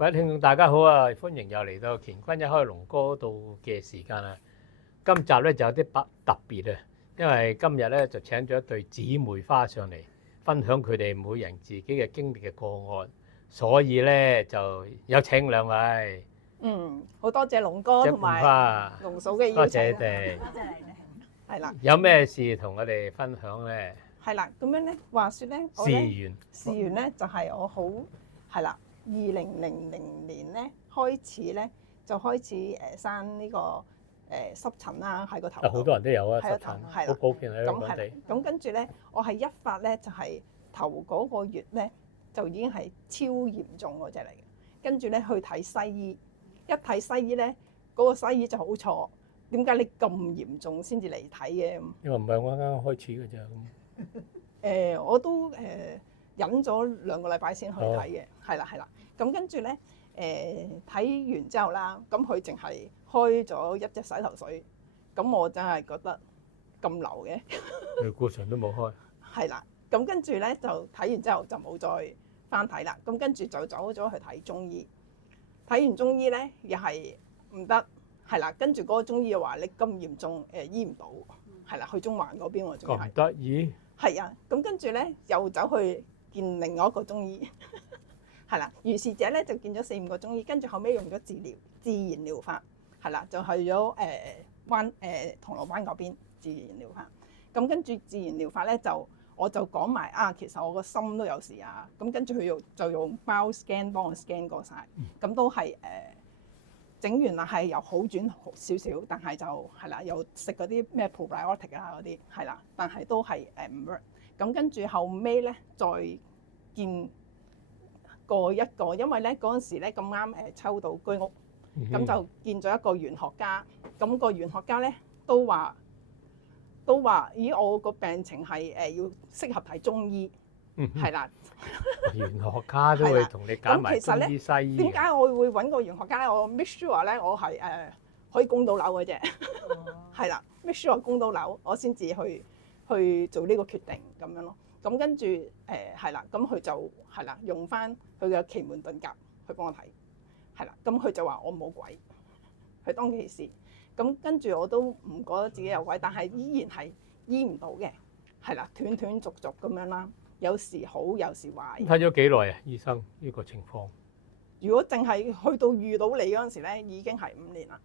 各位聽眾大家好啊，歡迎又嚟到乾坤一開龍哥道嘅時間啦。今集咧就有啲特別啊，因為今日咧就請咗一對姊妹花上嚟分享佢哋每人自己嘅經歷嘅個案，所以咧就有請兩位。好多謝龍哥同埋龍嫂嘅邀請。多謝你哋。多謝你哋。係啦。有咩事同我哋分享咧？係啦，咁樣咧，話説咧，事緣咧就係我好係啦，2000年咧開始咧就開始生呢個濕疹啦喺個頭。好多人都有啊，濕疹，好普遍喺香港地。咁跟住咧，我係一發咧就係頭嗰個月咧就已經係超嚴重嗰隻嚟嘅，跟住咧去睇西醫，一睇西醫咧嗰個西醫就好錯，點解你咁嚴重先至嚟睇嘅？因為唔係我啱啱開始嘅啫。我都忍咗2個禮拜先去睇嘅，係啦。咁跟住咧睇完之後啦，咁佢淨係開咗一隻洗頭水，咁我真係覺得咁流嘅。你顧常都冇開。係啦，咁跟住咧就睇完之後就冇再翻睇啦。咁跟住就走咗去睇中醫，睇完中醫咧又係唔得，係啦。跟住嗰個中醫又話你咁嚴重醫唔到，係啦，去中環嗰邊我仲係。咁得意？係啊，咁跟住咧又走去見另外一個中醫，係啦。如是者咧就見咗4、5個中醫，跟住後尾用咗自然療法，係啦，就去咗銅鑼灣嗰邊自然療法。咁跟住自然療法咧我就講埋啊，其實我個心都有事啊。咁跟住佢就用 bio scan 幫我 scan 過晒，咁都係整完啦，係有好轉少少，但係就係啦，又食嗰啲咩 probiotic 啊嗰啲係啦，但係都係唔 work。咁跟住後尾咧再見過一個，因為咧嗰陣時咧咁啱抽到居屋，咁就見咗一個玄學家。咁個玄學家咧都話，咦，我個病情係要適合睇中醫，係啦。玄學家都會同你揀埋中醫西醫。點解我會揾個玄學家咧？我 make sure 咧，我係可以供到樓嘅啫，係啦，make sure 供到樓，我先至去做呢個決定咁樣咯。咁跟住係啦，咁佢就係啦，用翻佢嘅奇門遁甲去幫我睇，係啦。咁佢就話我冇鬼，佢當其時。咁跟住我都唔覺得自己有鬼，但係依然係醫唔到嘅，係啦，斷斷續續咁樣啦。有時好，有時壞。睇咗幾耐啊？醫生呢個情況？如果淨係去到遇到你嗰陣時咧，已經係5年啦。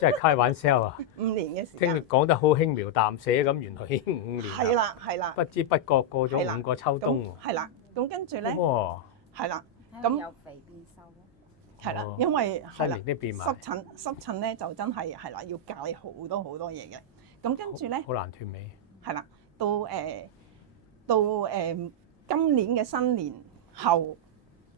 真係開玩笑啊！5年嘅時間。聽你講得好輕描淡寫咁，原來已經5年。係啦。不知不覺過咗5個秋冬喎。係啦，咁跟住咧，係啦，咁由肥變瘦咯。係啦，因為係啦，濕疹咧就真係係啦，要戒好多嘢嘅。咁跟住咧，好難斷尾。係啦，到今年嘅新年後，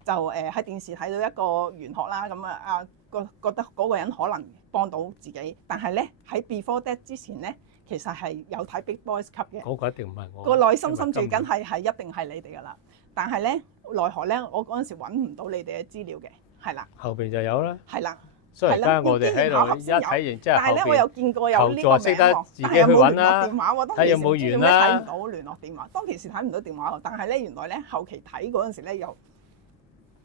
就喺電視睇到一個玄學啦，咁覺得嗰個人可能幫到自己，但係咧喺 Before That 之前咧，其實係有睇 Big Boys Club 嘅。嗰個一定唔係我。個內心深處梗係一定係你哋噶啦，但係咧奈何咧，我嗰陣時揾唔到你哋嘅資料嘅，係啦。後邊就有啦。係啦。所以而家我哋喺度一睇完之後，但係咧我有見過有呢個名喎，但係有冇聯絡電話喎？睇有冇緣啦。睇唔到聯絡電話，當其時睇唔到電話喎。但係咧原來咧後期睇嗰陣時咧又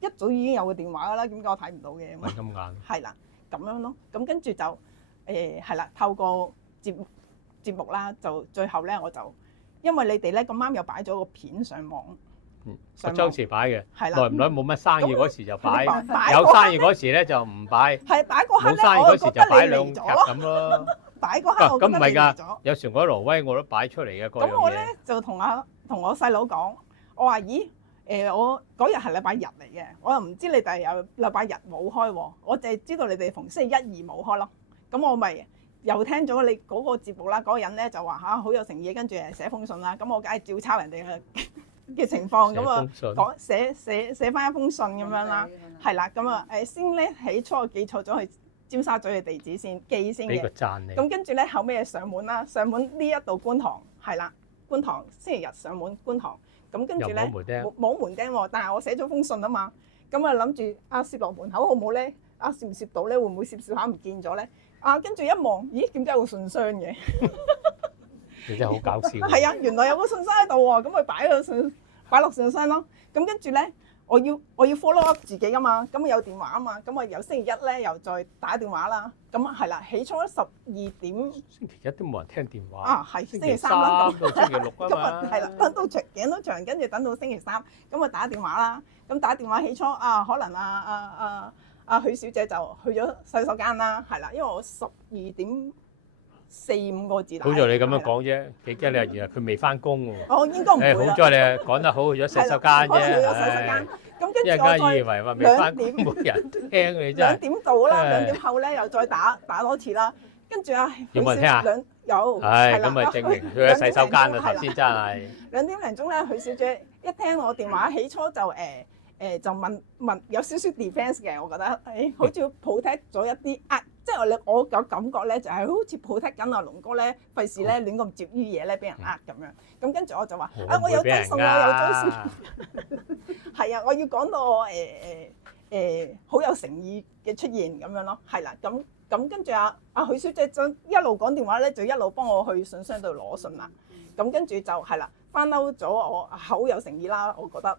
一早已經有個電話㗎啦，點解我睇唔到嘅？咁眼。係啦，咁樣咯。咁跟住就係啦，透過節目啦，就最後咧我就因為你哋咧咁啱又擺咗個片上網。我周時擺嘅，耐唔耐冇乜生意嗰時就擺，有生意嗰時咧就唔擺。係擺嗰刻咧，冇生意嗰時就擺2劇咁咯。擺嗰刻我覺得你嚟咗。有時我喺挪威我都擺出嚟嘅嗰樣嘢。咁我咧就同我細佬講，我話咦我嗰日係禮拜日嚟嘅，我又唔知你哋有禮拜日冇開喎，我淨係知道你哋逢星期1、2冇開咯。咁我咪又聽咗你嗰個節目啦，嗰個人咧就話好有誠意，跟住寫封信啦。咁我梗係照抄人哋嘅情況咁啊，寫翻一封信咁樣啦，係啦，咁啊先咧起初我記錯咗去尖沙咀嘅地址先寄先嘅，俾個讚你。咁跟住咧後尾上門啦，上門呢一度觀塘係啦，觀塘星期日上門觀塘，咁跟住咧冇門釘喎，但係我寫咗封信啊嘛，咁啊諗住攝落門口好唔好咧？攝唔攝到咧？會唔會攝下唔見咗咧？跟住一望，咦點解會信箱嘅？你真係好搞笑。係啊，原來有個信箱喺度喎，咁佢擺落信箱咯。咁跟住咧，我要 follow up 自己噶嘛，咁有電話啊嘛，咁我由星期一咧又再打電話啦，咁係啦，起初12點星期一都冇人聽電話。啊，係星期三三啦，到星期六啊咁嘛。啊係啦，等到長頸都長，跟住等到星期三，咁啊打電話啦，咁打電話起初啊，可能許小姐就去咗洗手間啦，係啦，因為我12點4-5個字打。好在你咁樣係啦，講啫，幾驚你原來佢未翻工喎。我應該唔會啦。好在你講得好，去咗洗手間可能去咗洗手啫。間，咁跟一陣住我再間以為話未翻工冇人聽你真2係。點到啦，唉2點後咧又再打多次啦，跟住啊，有冇人聽啊有，唉，係啦咁咪證明去咗洗手間啦，係啦頭先真係。 2點零鐘咧，許小姐一聽我電話，起初就就問有少少 defence 嘅，我覺得好似 protect 咗一啲即係我個感覺咧，就係好似 protect 緊阿龍哥咧，費事咧亂咁接於嘢咧，俾人咁樣。咁跟住我就話我有追送啊，有追送。係啊，我要講到我好有誠意嘅出現咁樣咯，係啦，咁跟住阿許小姐就一路講電話咧，就一路幫我去信箱度攞信啦。咁跟住就係啦，翻嬲咗我好有誠意啦，我覺得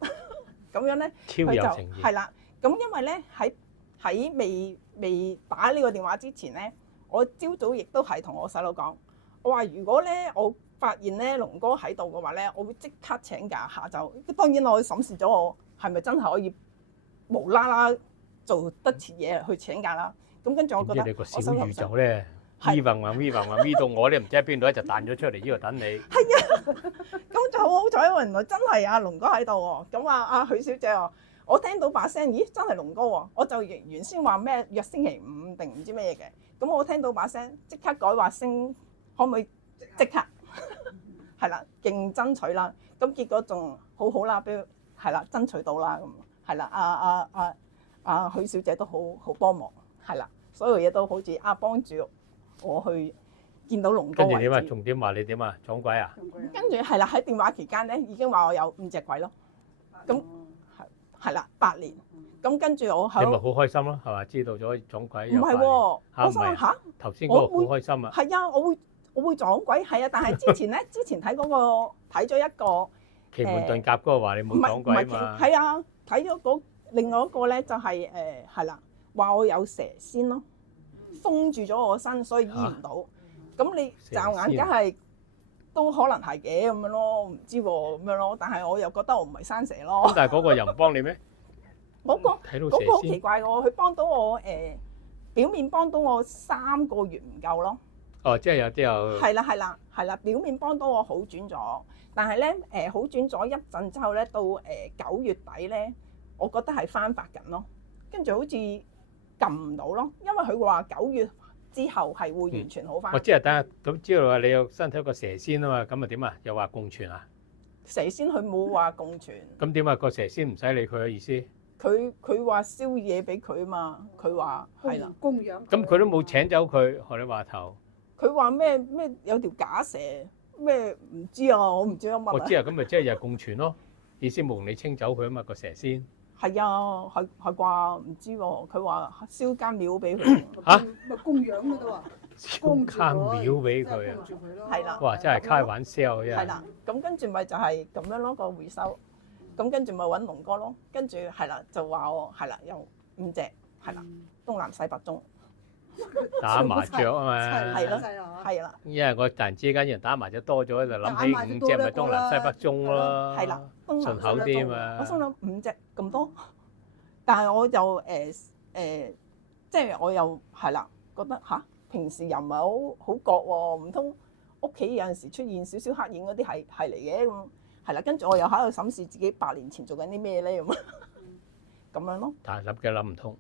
咁樣咧，超有誠意。係啦，咁因為咧喺未打呢個電話之前咧，我朝早亦都係同我細佬講，我話如果咧我發現咧龍哥喺度嘅話咧，我會即刻請假下晝。當然我審視咗我係咪真係可以無啦啦做得切嘢去請假啦。咁跟住我覺得你個小我心諗宇宙咧係，V 橫橫 V 橫橫 V 到我咧唔知喺邊度咧就彈咗出嚟呢度等你。咁就好好彩喎，原來真係阿龍哥喺度喎。咁阿許小姐話：我聽到把聲，咦，真係龍哥喎！我就原先話咩約星期五定唔知咩嘢嘅，咁我聽到把聲，即刻改話星，可唔可以即刻？係啦，勁爭取啦。咁結果仲好好啦，俾係啦，爭取到啦咁。係啦，阿許小姐都好幫忙，係啦，所有嘢都好似幫住我去見到龍哥為跟住點啊？止。重點話你點啊？撞鬼啊？跟住係啦，喺電話期間咧，已經話我有5隻鬼咯。咁係啦，8年。咁跟住我你咪喺好開心咯，係嘛？知道咗撞鬼唔係有快喎，嚇我心諗嚇，頭先嗰個好開心啊！係啊，我會撞鬼，係啊，但係之前咧，之前睇嗰個睇咗一個奇門遁甲嗰個話你冇撞鬼啊嘛？係啊，睇咗另外一個咧就係係啦，話我有蛇仙咯，封住咗我身，所以醫唔到。咁你驟眼梗係都可能係嘅咁樣咯，唔知喎咁樣咯。但係我又覺得我唔係生蛇咯。咁但係嗰個又唔幫你咩？嗰個睇到嗰個好蛇仙。奇怪喎，佢幫到我表面幫到我3個月唔夠咯。哦，即係有啲又係啦，表面幫到我好轉咗，但係咧好轉咗一陣之後咧，到9月底咧，我覺得係翻發緊咯，跟住好似撳唔到咯，因為佢話9月之後係會完全好翻。我知啊，等下咁知道話你有身體有個蛇仙啊嘛，咁啊點啊？又話共存啊？蛇仙佢冇話共存，咁點啊？個蛇仙唔使理佢嘅意思？佢話燒嘢俾佢啊嘛，佢話係啦，供養。咁佢都冇請走佢，學你話頭。佢話咩有條假蛇咩唔知啊，我唔知乜乜啊。我知啊，咁咪即係又共存咯。意思冇你清走佢啊嘛，個蛇仙。係啊，係啩？唔知喎。佢話燒間廟俾佢。嚇？咪供養佢都話，燒間廟俾佢啊！係啦。哇！真係開玩笑嘅。係啦，咁跟住咪就係咁樣咯，個回收。咁跟住咪揾龍哥咯，跟住係啦，就話我係啦，有5隻係啦，東南西北中。打麻雀啊嘛。係咯係啦，因為我突然之間人打麻雀多咗，就諗起5隻咪東南西北中咯。係啦，東南順口啲啊嘛。我心諗5隻咁多，但係我就即係我又係啦，覺得平時又唔係好覺喎，唔通屋企有陣時出現少少黑影嗰啲係嚟嘅咁，係啦，跟住我又喺度審視自己8年前做緊啲咩咧咁，咁樣咯。但係諗嘅諗唔通。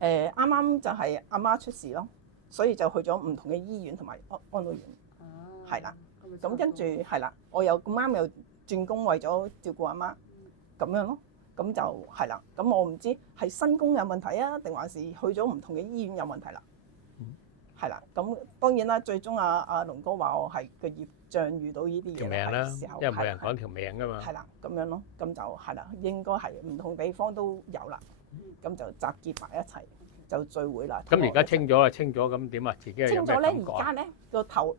啱啱就係阿媽出事咯，所以就去咗唔同嘅醫院同埋安老院，係啦。咁跟住係啦，我又咁啱又轉工，為咗照顧阿媽，咁樣咯。咁就係啦。咁我唔知係新工有問題啊，定還是去咗唔同嘅醫院有問題啦。係啦。咁當然啦，最終阿龍哥話我係個業障遇到呢啲嘢嘅時候，因為冇人講條命㗎嘛。係啦，咁樣咯，咁就係啦，應該係唔同地方都有啦。咁就集結埋一齊就聚會啦。咁而家清咗啦，清咗咁點啊？自己有咩感覺？清咗咧，而家咧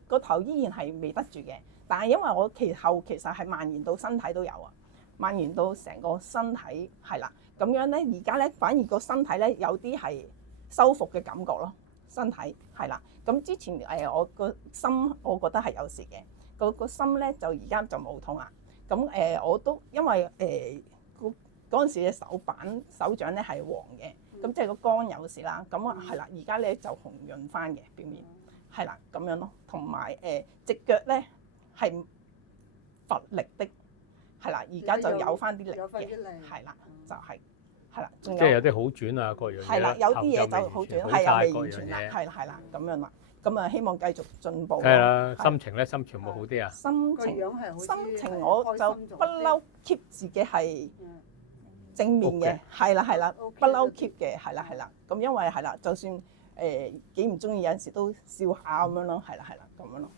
個頭依然係未得住嘅，但係因為我其實係蔓延到身體都有啊，蔓延到成個身體，係啦。咁樣咧，而家咧反而個身體咧有啲係修復嘅感覺咯，身體係啦。咁之前我個心我覺得係有事嘅，個心咧就而家就冇痛啦。咁我都因為嗰陣時嘅手掌咧係黃嘅，咁即係個肝有事啦。咁啊係啦，而家咧就紅潤翻嘅表面，係啦咁樣咯。同埋隻腳咧係乏力的，係啦，而家就有翻啲力嘅，係啦，就係啦，即係有啲好轉啊，各樣嘢。係啦，有啲嘢就好轉，係啊，未各樣完全啦，嘢。係啦，咁樣啦。咁啊，希望繼續進步。係啦，心情咧，心情會好啲啊。心情我就不嬲 keep 自己係正面嘅，係啦，不嬲 keep 嘅，係啦。咁因為係啦，就算幾唔中意，有陣時都笑下咁樣咯，係啦，咁樣咯。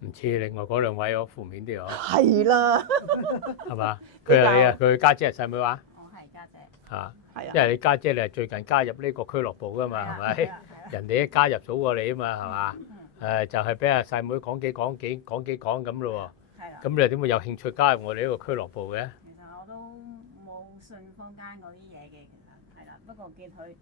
唔似另外嗰兩位我負面啲嗬。係啦。係嘛？佢係你啊，佢家姐係細妹話。我係家姐。嚇。係啊。因為你家姐你係最近加入呢個俱樂部㗎嘛，係咪？人哋一加入早過你啊嘛，係嘛？就係俾阿細妹講幾講咁咯喎。係啦。咁你又點會有興趣加入我哋呢個俱樂部嘅？其實我都冇信坊間嗰啲嘢嘅，其實係啦。不過見佢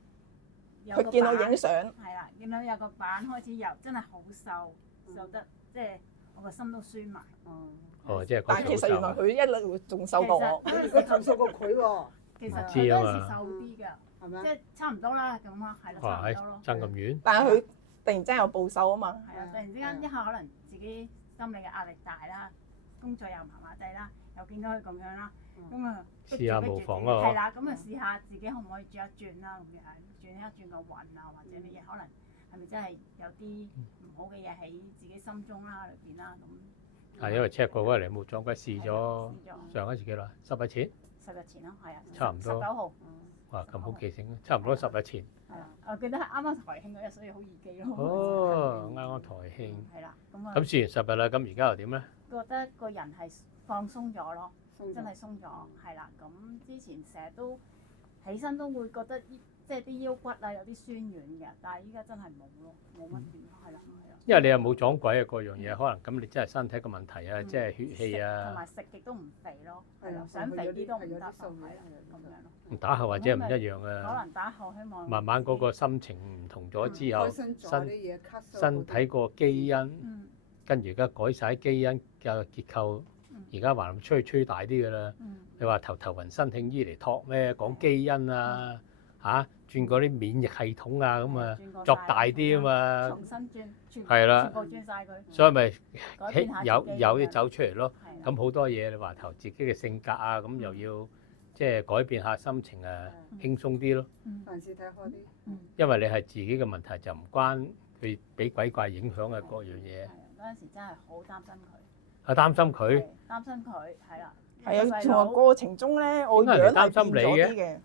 有個佢見我影相。係啦，見到有個板開始游，真係好瘦得即係我個心都酸埋。哦，即係。但其實原來佢一路仲瘦過我。佢仲瘦過佢喎。其實佢嗰陣時瘦啲㗎，係咪？即係差唔多啦咁啊，係啦，差唔多咯。爭咁遠。但係佢突然之間有暴瘦啊嘛。係啊，突然之間一下可能自己心理嘅壓力大啦，工作又麻麻地啦，又見到佢咁樣啦，咁啊試下模仿啊。係啦，咁啊試下自己可唔可以轉一轉啦，咁樣轉一轉個運啊，或者乜嘢，可能係咪真係有啲唔好嘅嘢喺自己心中啦裏邊啦咁。係因為 check 過嗰日你冇撞鬼試咗上一次幾耐？10日前。10日前咯，係啊。差唔多。19號。哇，咁好記性，差唔多10日前。係啊，我記得係啱啱台慶嗰日，所以好易記咯。哦，啱台慶。係啦，咁啊。咁試完10日啦，咁而家又點咧？覺得個人係放鬆咗咯，真係鬆咗，係啦。咁之前成日都起身都會覺得即係啲腰骨啊有啲酸軟嘅，但係依家真係冇咯，冇乜點，係啦。因為你又冇撞鬼啊，各樣嘢可能咁，你真係身體個問題啊，即係血氣啊。同埋食極都唔肥咯，係啦，想肥啲都唔得，係啦，咁樣咯。打後或者唔一樣啊。可能打後希望。慢慢嗰個心情唔同咗之後，身體個基因，跟住而家改晒基因嘅結構，而家還吹大啲㗎啦。你話頭暈身慶醫嚟托咩？講基因啊，嚇轉嗰啲免疫系統啊，咁啊作大啲啊嘛。重新轉，係啦，全部轉曬佢。所以咪有啲走出嚟咯。咁好多嘢你話頭自己嘅性格啊，咁又要即係改變下心情啊，輕鬆啲咯。凡事睇開啲。因為你係自己嘅問題，就唔關佢俾鬼怪影響嘅各樣嘢。嗰陣時真係好擔心佢。係擔心佢。擔心佢係啦。係啊，同埋過程中咧，我樣係變咗啲嘅。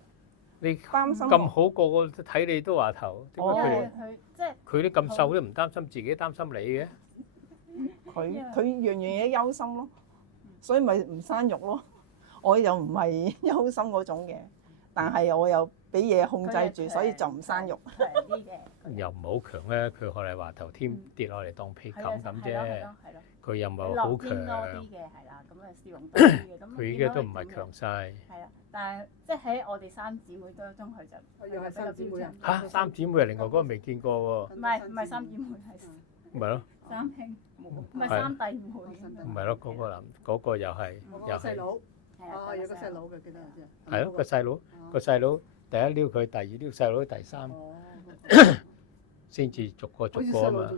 你擔心咁好，個個睇你都話頭，點解佢即係佢啲咁瘦都唔擔心自己，擔心你嘅？佢樣樣嘢憂心咯，所以咪唔生育咯。我又唔係憂心嗰種嘅，但係我又俾嘢控制住，所以就唔生育。又唔好強咧，佢學你話頭天跌落嚟當被冚咁啫。佢又唔係好強。多啲嘅係啦，咁啊笑容多啲嘅。咁佢依家都唔係強勢。係啊，但係即係喺我哋三姊妹當中，佢就又係三姊妹啊！嚇，三姊妹啊，另外嗰個未見過喎。唔係三姊妹係。咪咯。三兄，唔係三弟妹。唔係咯，嗰個又係細佬。哦，有個細佬嘅，記得知啊。係咯，個細佬第一撩佢，第二撩細佬，第三先至逐個啊嘛。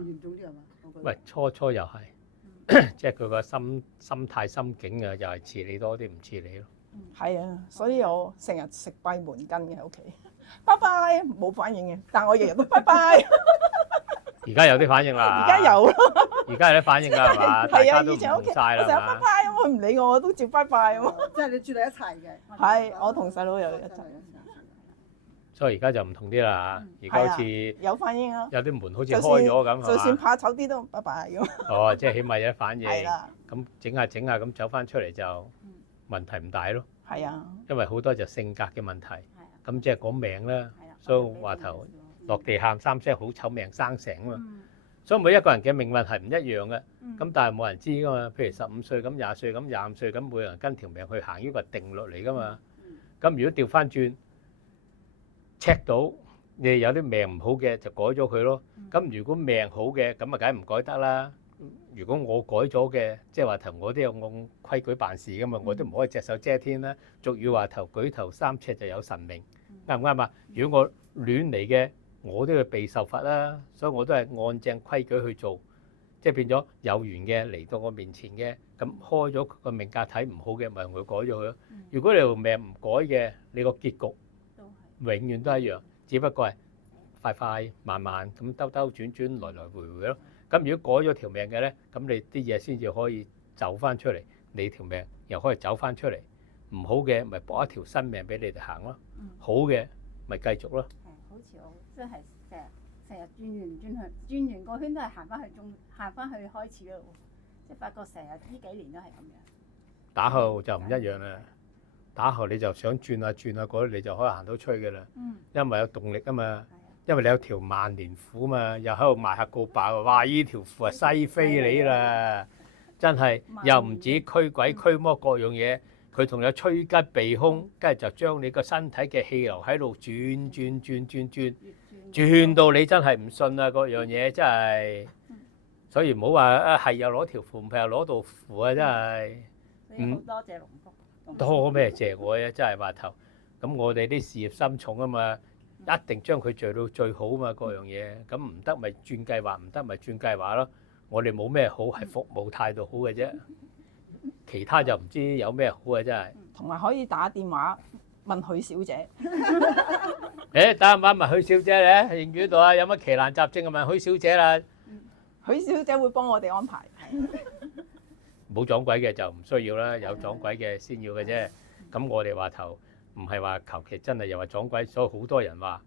喂，初又係。即係佢個心態心境啊，又係似你多啲，唔似你咯。係啊，所以我成日食閉門羹嘅喺屋企，拜拜冇反應嘅，但我日日都拜拜。而家有啲反應啦。而家有咯。而家有啲反應啦，係嘛？係啊，以前屋企我成日拜拜，佢唔理我都照拜拜咁。即係你住喺一齊嘅。係，我同細佬又一齊。所以而家就唔同啲啦，而家好似有反應啊，有啲門好似開咗咁，係嘛？就算怕醜啲都拜拜咁。哦，即係起碼有啲反應。係啦。咁整下咁走翻出嚟就問題唔大咯。係啊。因為好多就性格嘅問題。咁即係講命啦。所以話頭落地喊三聲好醜命生成啊嘛。所以每一個人嘅命運係唔一樣嘅。嗯咁但係冇人知噶嘛。譬如15歲咁、20歲咁、25歲咁，每個人跟條命去行，呢個係定律嚟噶嘛。咁如果調翻轉 check 到你有啲命唔好嘅，就改咗佢咯。咁如果命好嘅，咁啊梗係唔改得啦。如果我改咗嘅，即係話頭我都有按規矩辦事噶嘛，我都唔可以隻手遮天啦。俗語話頭舉頭三尺就有神明，啱唔啱啊？如果我亂嚟嘅，我都要被受罰啦。所以我都係按正規矩去做，即係變咗有緣嘅嚟到我面前嘅，咁開咗個命格睇唔好嘅，咪同佢改咗佢咯。如果你條命唔改嘅，你個結局永遠都一樣，只不過係快快慢慢咁兜兜轉轉來來回回咯。咁如果改咗條命嘅咧，咁你啲嘢先至可以走翻出嚟，你條命又可以走翻出嚟。唔好嘅咪搏一條新命俾你哋行咯，好嘅咪繼續咯。好似我即係成日轉完轉去，轉完個圈都係行翻去開始咯，即係發覺成日呢幾年都係咁樣。打後就唔一樣啦，打後你就想轉下轉下嗰啲，你就可以行到出去嘅啦。因為有動力啊嘛。因為你有條萬年褲嘛，又喺度賣下告白喎，哇！依條褲係西非你啦，真係又唔止驅鬼驅魔各樣嘢，佢仲有趨吉避凶，跟住就將你個身體嘅氣流喺度轉到你真係唔信啊！各樣嘢真係，所以唔好話啊係又攞條褲，唔係又攞道符啊！真係，多謝龍福，多咩謝我啊！真係話頭，咁我哋啲事業心重啊嘛。一定將佢做到最好嘛，各樣嘢咁唔得咪轉計劃，唔得咪轉計劃咯。我哋冇咩好，係服務態度好嘅啫，其他就唔知有咩好嘅真係。同埋可以打電話問許小姐。誒，打電話問許小姐咧，喺醫院度啊，有乜奇難雜症啊？問許小姐啦。許小姐會幫我哋安排。冇撞鬼嘅就唔需要啦，有撞鬼嘅先要嘅啫。咁我哋話頭。唔係話求其真係又話撞鬼，所以好多人話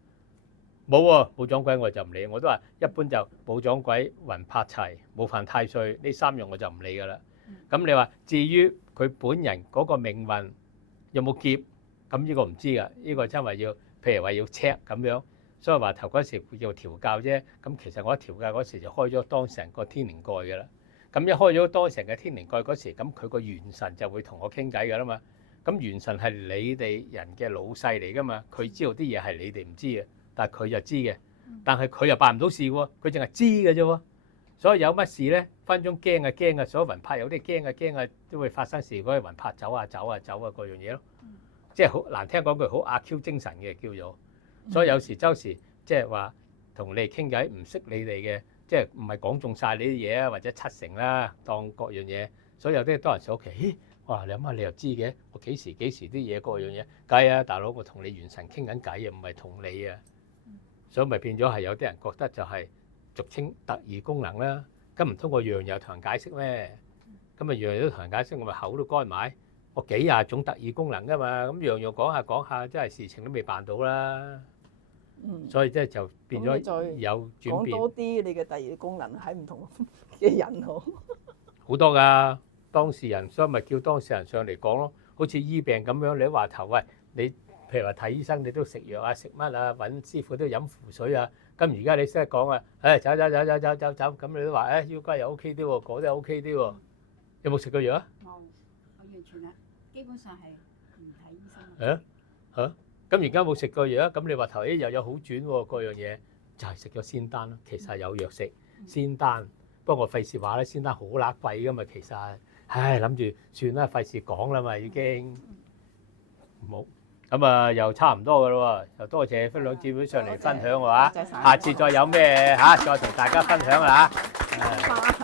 冇喎，冇撞鬼我就唔理。我都話一般就冇撞鬼、魂魄齊、冇犯太歲呢三樣我就唔理㗎啦。咁你話至於佢本人嗰個命運有冇劫，咁呢個唔知㗎。呢個真係要譬如話要 check 咁樣，所以話頭嗰時叫調教啫。咁其實我一調教嗰時就開咗當事人個天靈蓋㗎啦。咁一開咗當事人嘅天靈蓋嗰時，咁佢個元神就會同我傾偈㗎啦嘛。咁元神係你哋人嘅老細嚟㗎嘛，佢知道啲嘢係你哋唔知嘅，但係佢就知嘅。但係佢又辦唔到事喎，佢淨係知嘅啫喎。所以有乜事咧，分鐘驚啊驚啊，所有魂魄有啲驚啊驚啊，都會發生事。嗰啲魂魄走啊走啊走啊嗰樣嘢咯，即係好難聽講句好阿 Q 精神嘅叫做。所以有時周時即係話同你哋傾偈，唔識你哋嘅，即係唔係講中晒你啲嘢啊，或者七成啦，當各樣嘢。所以有啲多人上屋企，咦？哇！你諗下，你又知嘅？我幾時啲嘢嗰樣嘢？計啊，大佬，我同你元神傾緊偈啊，唔係同你啊。所以咪變咗係有啲人覺得就係俗稱特異功能啦。咁唔通我樣樣同人解釋咩？咁啊樣樣都同人解釋，我咪口都乾埋。我幾廿種特異功能㗎嘛，咁樣樣講下，真係事情都未辦到啦。所以即係就變咗有轉變。講多啲你嘅特異功能喺唔同嘅人好。好多㗎。當事人，所以咪叫當事人上嚟講咯。好似醫病咁樣，你話頭喂，你譬如話睇醫生，你都食藥啊、食乜啊，揾師傅都飲符水啊。咁而家你識講啊，走，咁你都話腰骨又 OK 啲喎，嗰啲又 OK 啲喎。有冇食過藥啊？冇，我完全係基本上係唔睇醫生。咁而家冇食過藥啊？咁你話頭又有好轉喎，嗰樣嘢就係食咗仙丹咯。其實有藥食仙丹，不過我費事話咧，仙丹好乸貴㗎嘛，其實。唉，諗住算啦，費事講啦嘛，已經冇咁啊，又差唔多噶咯喎，又多謝分兩姊妹上嚟分享嘅話，下次再有咩嚇，再同大家分享啦嚇。